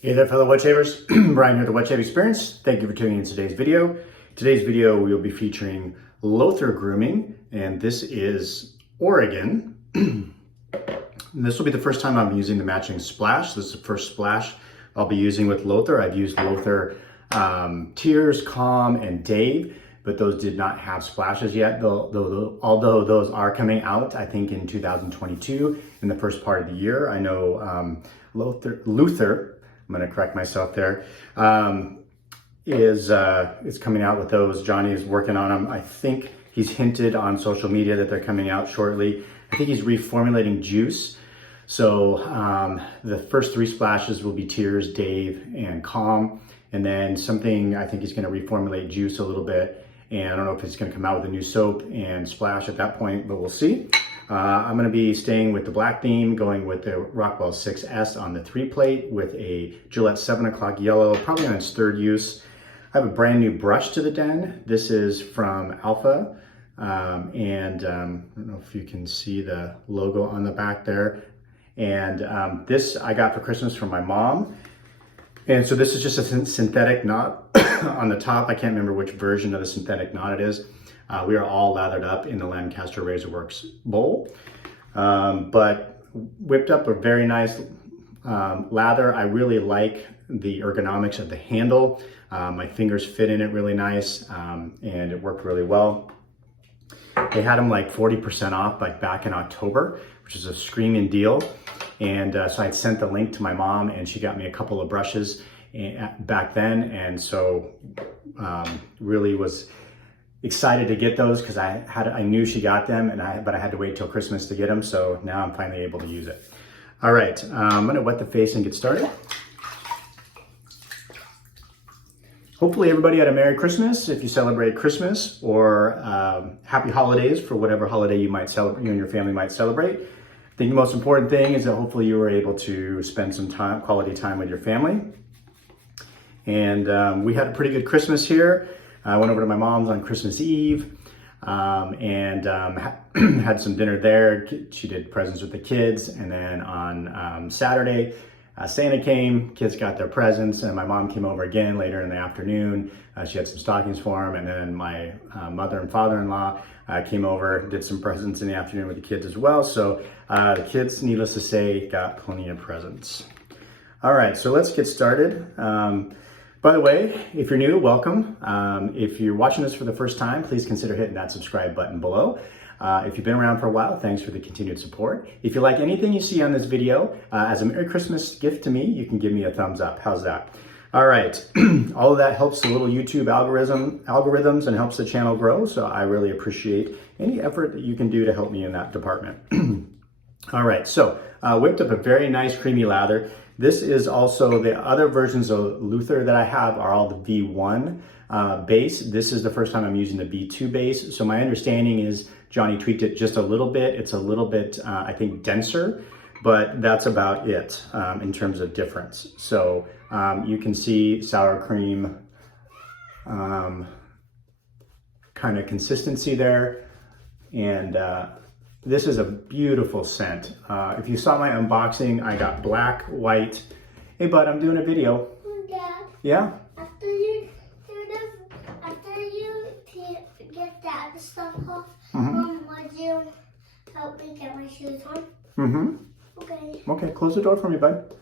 Hey there, fellow wet shavers. Brian here at the Wet Shave Experience. Thank you for tuning in to today's video. Today's video, we will be featuring Lothur grooming, and this is Oregon. And this will be the first time I'm using the matching splash. This is the first splash I'll be using with Lothur. I've used Lothur Tears, Calm, and Dave, but those did not have splashes yet, although those are coming out, I think, in 2022, in the first part of the year. I know Lothur, I'm going to correct myself there, is coming out with those. Johnny is working on them. I think he's hinted on social media that they're coming out shortly. I think he's reformulating Juice. So the first three splashes will be Tears, Dave, and Calm. And then something, I think he's going to reformulate Juice a little bit. And I don't know if it's going to come out with a new soap and splash at that point, but we'll see. I'm going to be staying with the black theme, going with the Rockwell 6S on the 3-plate with a Gillette 7 o'clock yellow, probably on its third use. I have a brand new brush to the den. This is from Alpha. I don't know if you can see the logo on the back there. And this I got for Christmas from my mom. And so this is just a synthetic knot on the top. I can't remember which version of the synthetic knot it is. We are all lathered up in the Lancaster Razor Works bowl, but whipped up a very nice lather. I really like the ergonomics of the handle. My fingers fit in it really nice, and it worked really well. They had them like 40% off like back in October, which is a screaming deal. And so I sent the link to my mom, and she got me a couple of brushes back then. And so really was excited to get those because I knew she got them, but I had to wait till Christmas to get them. So now I'm finally able to use it. All right, I'm gonna wet the face and get started. Hopefully everybody had a Merry Christmas if you celebrate Christmas, or Happy Holidays for whatever holiday you might celebrate, you and your family might celebrate. I think the most important thing is that hopefully you were able to spend some time, quality time with your family. And we had a pretty good Christmas here. I went over to my mom's on Christmas Eve and had some dinner there. She did presents with the kids. And then on Saturday, Santa came, kids got their presents, and my mom came over again later in the afternoon. She had some stockings for them, and then my mother and father-in-law came over, did some presents in the afternoon with the kids as well. So the kids, needless to say, got plenty of presents. All right, so let's get started. By the way, if you're new, welcome. If you're watching this for the first time, please consider hitting that subscribe button below. If you've been around for a while, thanks for the continued support. If you like anything you see on this video, as a Merry Christmas gift to me, you can give me a thumbs up. How's that? All right, all of that helps the little YouTube algorithms and helps the channel grow, so I really appreciate any effort that you can do to help me in that department. All right, so whipped up a very nice creamy lather. This is also the other versions of Lothur that I have are all the V1 base. This is the first time I'm using the V2 base. So my understanding is Johnny tweaked it just a little bit. It's a little bit, I think, denser, but that's about it in terms of difference. So you can see sour cream kind of consistency there. And this is a beautiful scent. If you saw my unboxing, I got black, white. Hey, bud, I'm doing a video. Dad, yeah? After you get that stuff off, would you help me get my shoes on? Mm-hmm. Okay. Okay, close the door for me, bud.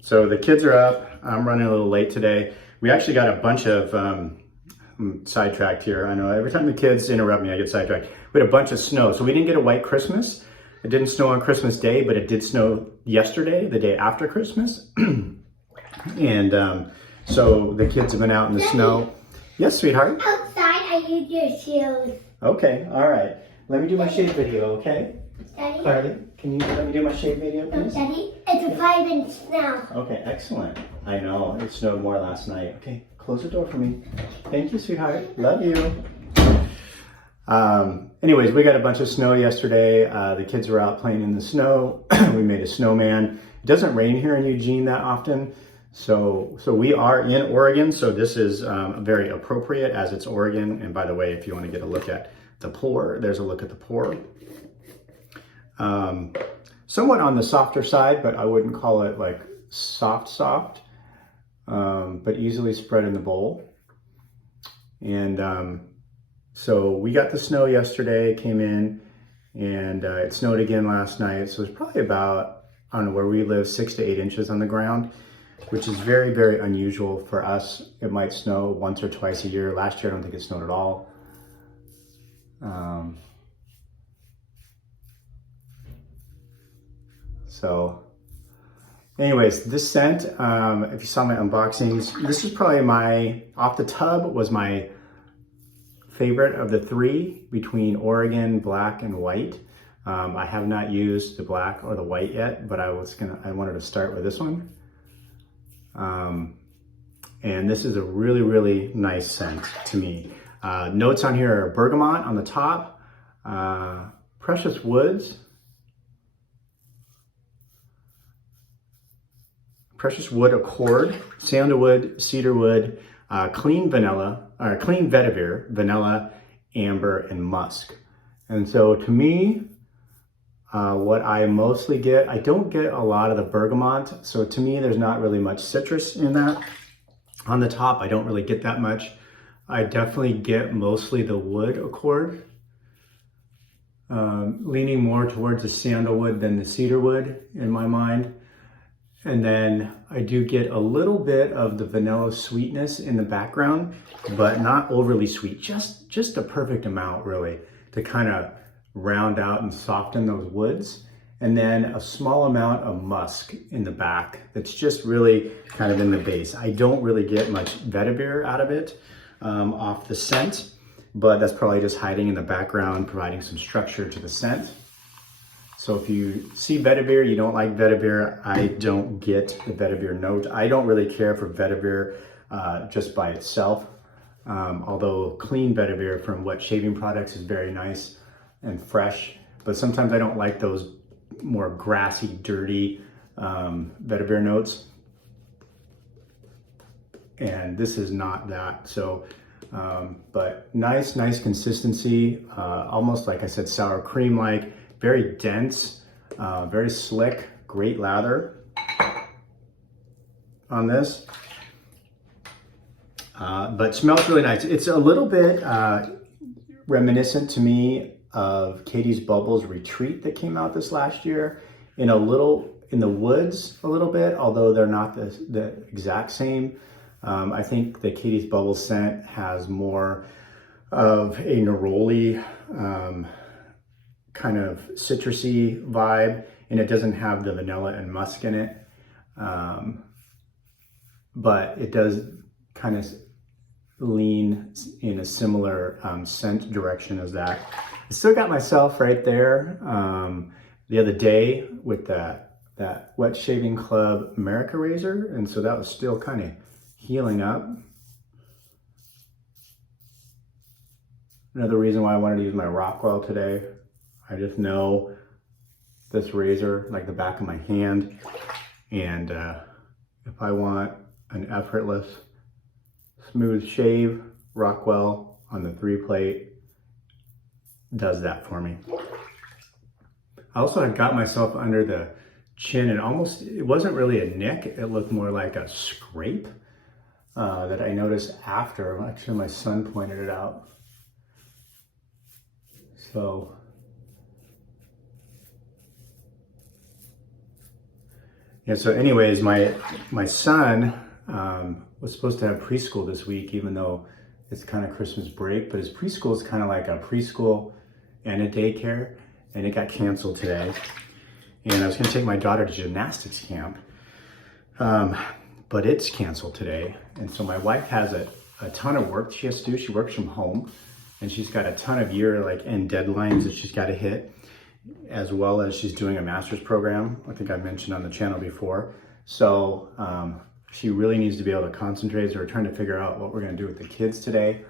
So the kids are up. I'm running a little late today. We actually got a bunch of, I'm sidetracked here. I know every time the kids interrupt me, I get sidetracked. We had a bunch of snow. So we didn't get a white Christmas. It didn't snow on Christmas Day, but it did snow yesterday, the day after Christmas. And so the kids have been out in the snow. Yes, sweetheart? Outside, I need your shoes. Okay, all right. Let me do my shave video, okay? Daddy? Carly, can you let me do my shave video, No, please? Daddy, it's a 5-inch now. Okay, excellent. I know, it snowed more last night. Okay, close the door for me. Thank you, sweetheart. Love you. Anyways, we got a bunch of snow yesterday. The kids were out playing in the snow. We made a snowman. It doesn't rain here in Eugene that often. So we are in Oregon. So this is very appropriate as it's Oregon. And by the way, if you want to get a look at pour. There's a look at the pour. Somewhat on the softer side, but I wouldn't call it like soft, but easily spread in the bowl. And so we got the snow yesterday, came in, and it snowed again last night. So it's probably about, I don't know, where we live, 6 to 8 inches on the ground, which is very, very unusual for us. It might snow once or twice a year. Last year, I don't think it snowed at all. So anyways, this scent, if you saw my unboxings, this is probably off the tub, was my favorite of the 3 between Oregon, black, and white. I have not used the black or the white yet, but I wanted to start with this one. And this is a really, really nice scent to me. Notes on here are bergamot on the top, precious woods, precious wood accord, sandalwood, cedarwood, clean vetiver, vanilla, amber, and musk. And so to me, what I mostly get, I don't get a lot of the bergamot. So to me, there's not really much citrus in that. On the top, I don't really get that much. I definitely get mostly the wood accord, leaning more towards the sandalwood than the cedarwood in my mind. And then I do get a little bit of the vanilla sweetness in the background, but not overly sweet, just the perfect amount really to kind of round out and soften those woods. And then a small amount of musk in the back that's just really kind of in the base. I don't really get much vetiver out of it off the scent, but that's probably just hiding in the background, providing some structure to the scent. So if you see vetiver, you don't like vetiver, I don't get the vetiver note. I don't really care for vetiver just by itself, although clean vetiver from Wet Shaving Products is very nice and fresh, but sometimes I don't like those more grassy, dirty vetiver notes. And this is not that. So, but nice consistency, almost like I said, sour cream-like. Very dense, very slick, great lather on this. But smells really nice. It's a little bit reminiscent to me of Katie's Bubbles Retreat that came out this last year. In the woods a little bit, although they're not the exact same. I think the Katie's Bubbles scent has more of a neroli, kind of citrusy vibe, and it doesn't have the vanilla and musk in it, but it does kind of lean in a similar scent direction as that. I still got myself right there the other day with that Wet Shaving Club America razor, and so that was still kind of healing up. Another reason why I wanted to use my Rockwell today. I just know this razor like the back of my hand, and if I want an effortless, smooth shave, Rockwell on the 3-plate does that for me. I also had got myself under the chin, and it wasn't really a nick, it looked more like a scrape that I noticed after. Actually, my son pointed it out. So yeah, so anyways, my son was supposed to have preschool this week, even though it's kind of Christmas break, but his preschool is kind of like a preschool and a daycare, and it got canceled today. And I was gonna take my daughter to gymnastics camp, but it's canceled today. And so my wife has a ton of work she has to do. She works from home, and she's got a ton of end deadlines that she's gotta hit, as well as she's doing a master's program, I think I mentioned on the channel before. So she really needs to be able to concentrate. So we're trying to figure out what we're gonna do with the kids today.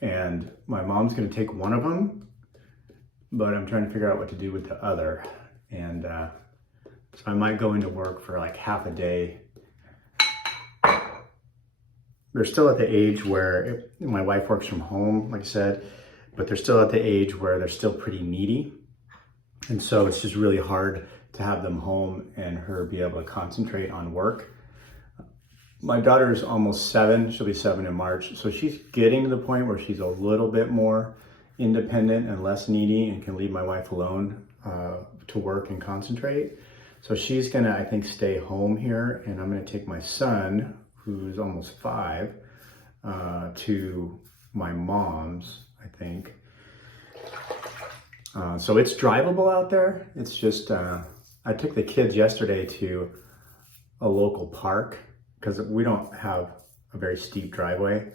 And my mom's gonna take one of them, but I'm trying to figure out what to do with the other. And so I might go into work for like half a day they're still at the age where my wife works from home, like I said, but they're still at the age where they're still pretty needy. And so it's just really hard to have them home and her be able to concentrate on work. My daughter is almost 7. She'll be 7 in March. So she's getting to the point where she's a little bit more independent and less needy and can leave my wife alone to work and concentrate. So she's gonna, I think, stay home here, and I'm gonna take my son, who's almost 5, to my mom's, I think. So it's drivable out there. It's just, I took the kids yesterday to a local park because we don't have a very steep driveway.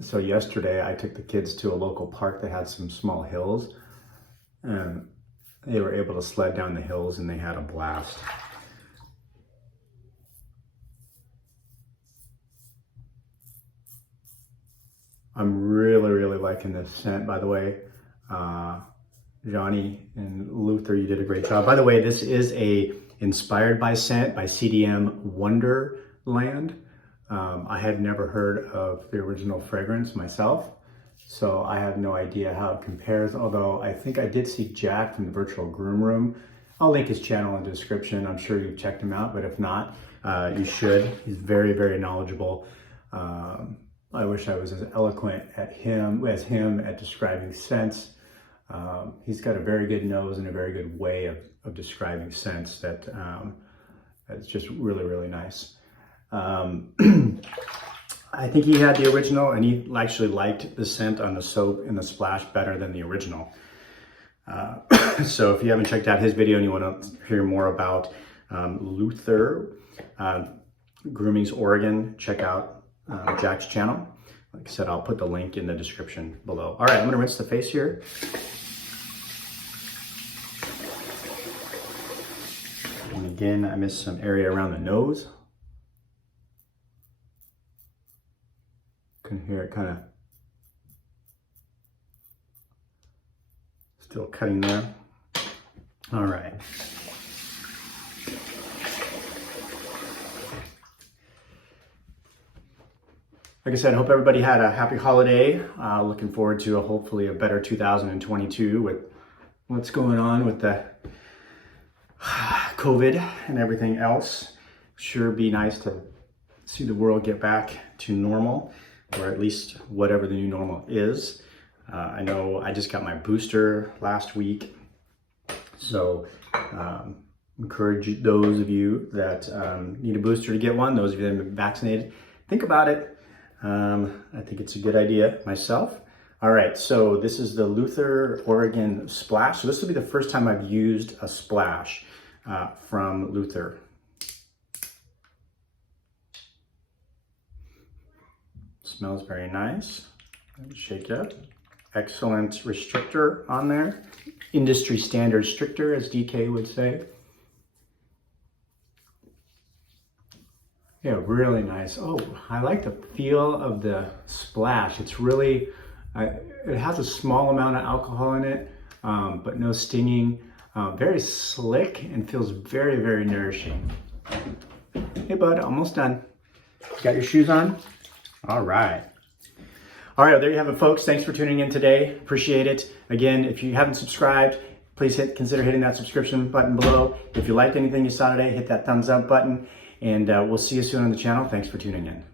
So yesterday I took the kids to a local park that had some small hills, and they were able to sled down the hills and they had a blast. I'm really liking this scent, by the way. Johnny and Lothur, you did a great job. By the way, this is a inspired by scent by CDM Wonderland. I had never heard of the original fragrance myself, so I have no idea how it compares, although I think I did see Jack from the virtual Groom room. I'll link his channel in the description. I'm sure you've checked him out, but if not, you should. He's very knowledgeable. I wish I was as eloquent as him at describing scents. He's got a very good nose and a very good way of describing scents that that's just really nice. I think he had the original, and he actually liked the scent on the soap and the splash better than the original. So if you haven't checked out his video and you want to hear more about Lothur, Grooming's Oregon, check out Jack's channel. Like I said, I'll put the link in the description below. All right, I'm gonna rinse the face here. And again, I missed some area around the nose. Can hear it kind of still cutting there. All right. Like I said, I hope everybody had a happy holiday. Looking forward to hopefully a better 2022 with what's going on with the COVID and everything else. Sure be nice to see the world get back to normal, or at least whatever the new normal is. I know I just got my booster last week, so encourage those of you that need a booster to get one. Those of you that have been vaccinated, think about it. I think it's a good idea myself. All right, so this is the Lothur Oregon Splash. So this will be the first time I've used a splash from Lothur. Smells very nice. Shake it up. Excellent restrictor on there. Industry standard restrictor, as DK would say. Yeah, really nice. Oh, I like the feel of the splash. It's really, it has a small amount of alcohol in it, but no stinging. Very slick and feels very nourishing. Hey bud, almost done. Got your shoes on? All right. All right, there you have it, folks. Thanks for tuning in today. Appreciate it. Again, if you haven't subscribed, please consider hitting that subscription button below. If you liked anything you saw today, hit that thumbs up button. And we'll see you soon on the channel. Thanks for tuning in.